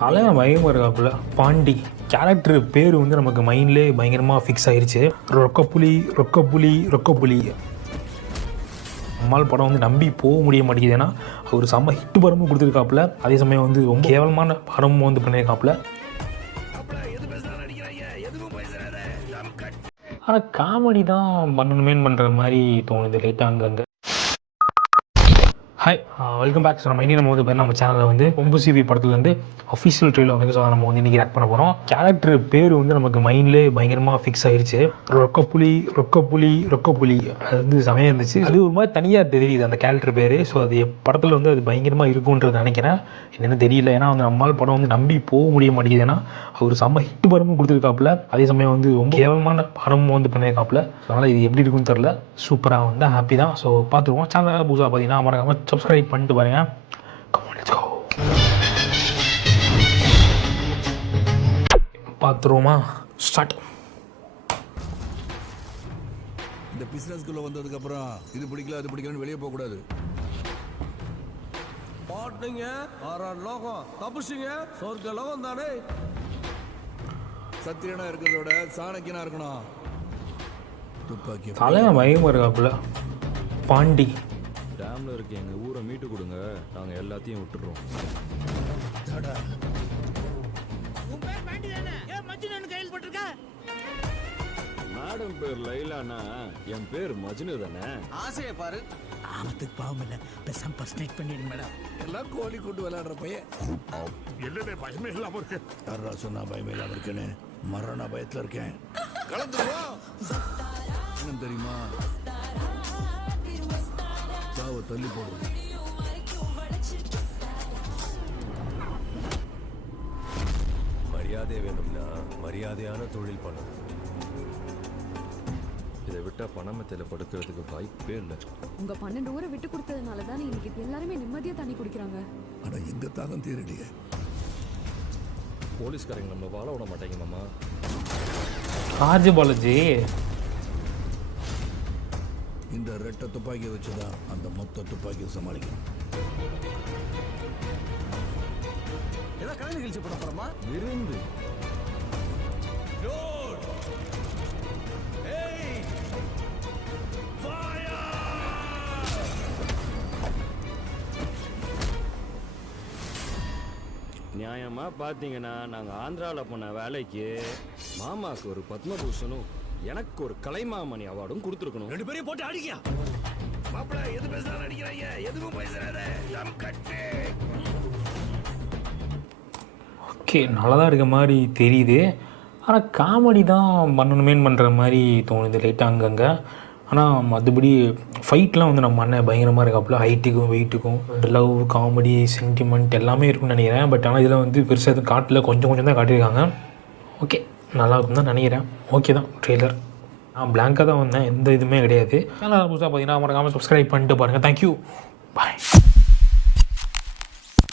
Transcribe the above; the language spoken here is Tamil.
தலைமை பயங்கரமாக இருக்காப்புல பாண்டி கேரக்டர் பேர் வந்து நமக்கு மைண்ட்லேயே பயங்கரமாக ஃபிக்ஸ் ஆகிடுச்சு. ரொக்கப்புலி ரொக்கப்புலி ரொக்கப்புலி நம்மால் படம் வந்து நம்பி போக முடிய மாட்டேங்குது. ஏன்னா அவர் செம்ம ஹிட் படமும் கொடுத்துருக்காப்புல, அதே சமயம் வந்து ரொம்ப கேவலமான படமும் வந்து பண்ணியிருக்காப்புல. ஆனால் காமெடி தான் பண்ணணுமேன்னு பண்ணுற மாதிரி தோணுது லேட்டாக அங்கங்கே. Hi, welcome back. ஸோ நம்ம வந்து நம்ம சேனலில் வந்து கொம்பு சிவி படத்துலேருந்து அஃபிஷியல் ட்ரெயிலர் வந்து நம்ம வந்து இன்றைக்கி ஆட் பண்ண போகிறோம். கேரக்டர் பேர் வந்து நமக்கு மைண்ட்லேயே பயங்கரமாக ஃபிக்ஸ் ஆகிடுச்சு. ரொக்கப்புலி ரொக்கப்புலி ரொக்கப்புலி அது வந்து சமயம் இருந்துச்சு. அது ஒரு மாதிரி தனியாக தெரியுது அந்த கேரக்டர் பேர். ஸோ அது படத்தில் வந்து அது பயங்கரமாக இருக்குன்றது நினைக்கிறேன். என்னென்னு தெரியல. ஏன்னா வந்து நம்மால் படம் வந்து நம்பி போக முடிய மாட்டேங்குது. ஏன்னா அவர் செம்ம ஹிட் படமும் கொடுத்துருக்காப்புல, அதே சமயம் வந்து ரொம்ப கேவலமான படமும் வந்து பண்ணியிருக்காப்புல. அதனால் இது எப்படி இருக்குன்னு தெரில. சூப்பராக வந்து ஹாப்பி தான். ஸோ பார்த்துருவோம். சேனல் புதுசாக பார்த்தீங்கன்னா மறக்காமல் சப்ஸ்கிரைப் பண்ணிட்டு பாருங்க. பார்த்துருவோமா? ஸ்டார்ட். இந்த பிசினஸ்க்குள்ள வந்ததுக்கு அப்புறம் இது பிடிக்கல அது பிடிக்கலன்னு வெளியே போக கூடாது. பாட்டுங்க ஆறாறு லோகம் தப்புச்சுங்க சொர்க்க லோகம் தானே. சத்திரியனா இருக்கிறதோட சாணக்கியனா இருக்கணும். துப்பாக்கி தலைமை பயங்கரமாக இருக்காப்புல பாண்டி. டேம்ல இருக்க எங்க ஊரை மீட்டு கொடுங்க, நாங்க எல்லாத்தையும் விட்டுறோம். மேடம் பேர் லைலானா என் பேர் மஜ்னு தானே. ஆசையை பாரு. ஆமத்துக்கு பாவம் இல்ல, பெசாம பர்சனேட் பண்ணிடுங்க மேடம். எல்லாம் கோழி கூட்டு விளையாடுற பையன். என்னடே பயமே இல்லாம இருக்கு? யாரா சொன்னா பயமே இல்லாம இருக்கேன்னு? மரண பயத்துல இருக்கேன். கலந்துருவோம். என்ன தெரியுமா? சாவை தள்ளி போடுவோம். மரியாதை வேணும்னா மரியாதையான தொழில் பண்ணணும். இதை விட்டா பணமத்தில படுக்கிறதுக்கு வாய்ப்பே இல்லை. உங்க 12 ஊரை விட்டு கொடுத்ததுனால தான் இன்னைக்கு எல்லாருமே நிம்மதியா தண்ணி குடிக்கிறாங்க. ஆனா எங்க தாகம் தீரலையே. போலீஸ்காரங்க நம்ம வாழ விட மாட்டாங்க மாமா. ஆர்ஜி பாலாஜி இந்த ரெட்டை துப்பாக்கியை வச்சுதான் அந்த மொத்த துப்பாக்கியை சமாளிக்கணும். ஏதாவது கலை நிகழ்ச்சி பண்ண போறோமா? விருந்து நியாயமா பார்த்தீங்கன்னா நாங்கள் ஆந்திராவில் போன வேலைக்கு மாமாவுக்கு ஒரு பத்மபூஷனும் எனக்கு ஒரு கலைமாமணி அவார்டும் கொடுத்துருக்கணும். 2 பேரையும் போட்டு அடிக்கியா? மாப்பிள எது பேசினாலும் அடிக்கிறாங்க, எதுவும் பேசுறாரு. ஓகே, நல்லா தான் இருக்க மாதிரி தெரியுது. ஆனால் காமெடி தான் பண்ணணுமேன்னு பண்ணுற மாதிரி தோணுது லைட்டாக அங்கங்கே. ஆனால் மற்றபடி ஃபைட்லாம் வந்து நம்ம அண்ணன் பயங்கரமாக இருக்காப்புல. ஹைட்டுக்கும் வெயிட்டுக்கும் லவ் காமெடி சென்டிமெண்ட் எல்லாமே இருக்குன்னு நினைக்கிறேன். பட் ஆனால் இதில் வந்து பெருசாக எதுவும் காட்டில் கொஞ்சம் தான் காட்டியிருக்காங்க. ஓகே, நல்லா இருக்கும் தான் நினைக்கிறேன். ஓகே தான் ட்ரெய்லர். நான் பிளாங்காக தான் வந்தேன், எந்த இதுவுமே கிடையாது. சேனல் புதுசாக பார்த்தீங்கன்னா மறக்காமல் சப்ஸ்கிரைப் பண்ணிட்டு பாருங்கள். தேங்க்யூ, பாய்.